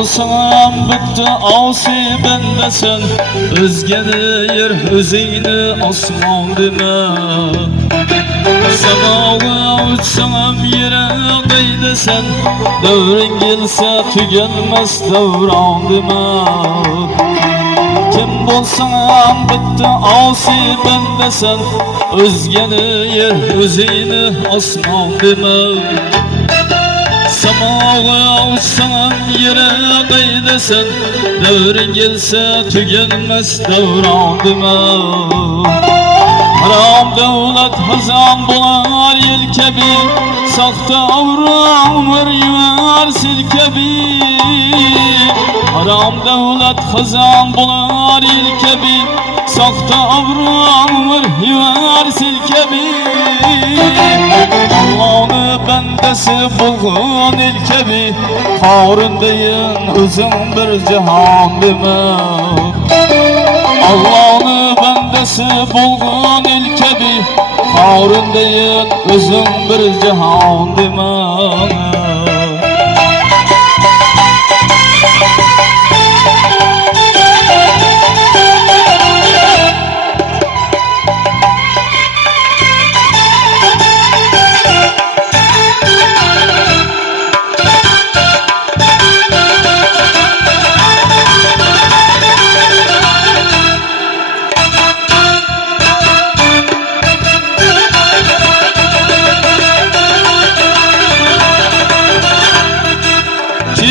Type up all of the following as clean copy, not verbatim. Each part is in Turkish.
Olsam bitti asi bendesen, özgeni yer özeyni osmon deme. Samaga uçsam yere qaydesen, davring kelsa tugalmas davron deme. Kim bo'lsam bitti asi bendesen, özgeni yer özeyni osmon deme. Samaga uçsam yere qaydesen, davring kelsa tugalmas davron dema. Haram davlat hazan bular yelkabi, saxta avramır yuvar silkabi. Haram davlat hazan bular yelkabi, saxta avramır yuvar silkabi. Allah'ını bendesi bulgun ilkebi, Harundeyin özüm bir cihan deme. Allah'ını bendesi bulgun ilkebi, Harundeyin özüm bir cihan deme.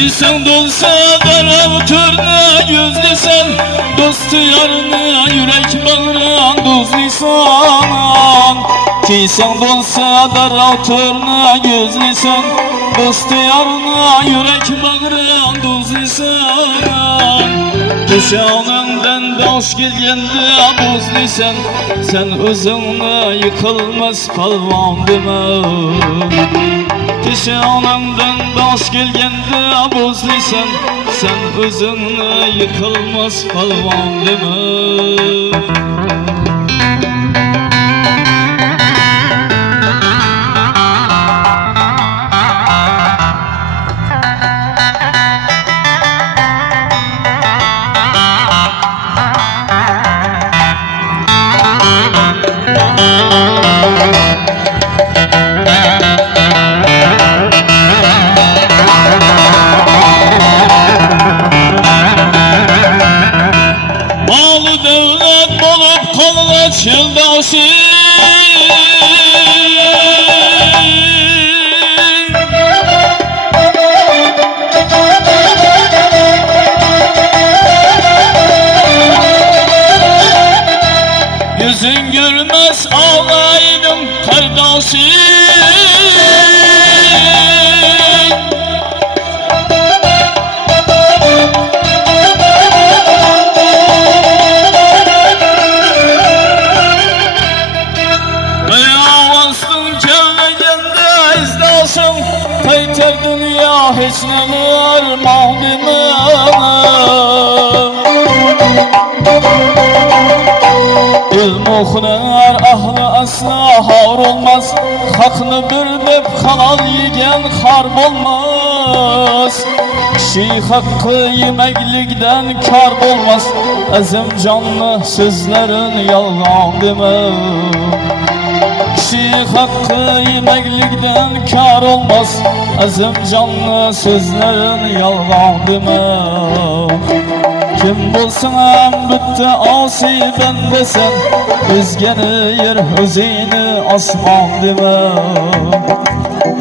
Sen dolsa darab törne gözlisen, dostu yarına yürek bağıran dozlisan. Ki sen dolsa darab törne gözlisen, dostu yarına yürek bağıran dozlisan. Düşanından daş gelgende bozlisan, sen özünle yıkılmaz palvan deme. Düşanından daş gelgende bozlisan, sen özünle yıkılmaz palvan deme. Çıldaşı yüzün görmez ağlaydım kardeşim. Kayter dünya hiç ne armağan İlm okunar ahli asla har olmaz, hakını bir dep halal yegen harp olmaz. Kişi hakkı yemeklikten kar olmaz, azim canlı sözlerin yalgan deme. Kişi hakkı yemeklikten kar olmaz, azim canlı sözlerin yalgan deme. Kim bulsan bitti asi bendesen, özgeni yer özeyni osmon deme.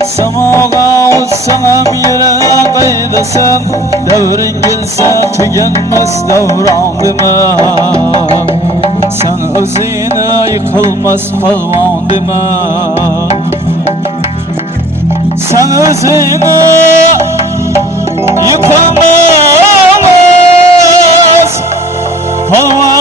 Samaga uçsam yere qaydasam, davring kelsa tuganmas davron deme. Sen özeyni yıkılmaz palvan deme. sözüne yıkılmaz. Olmaz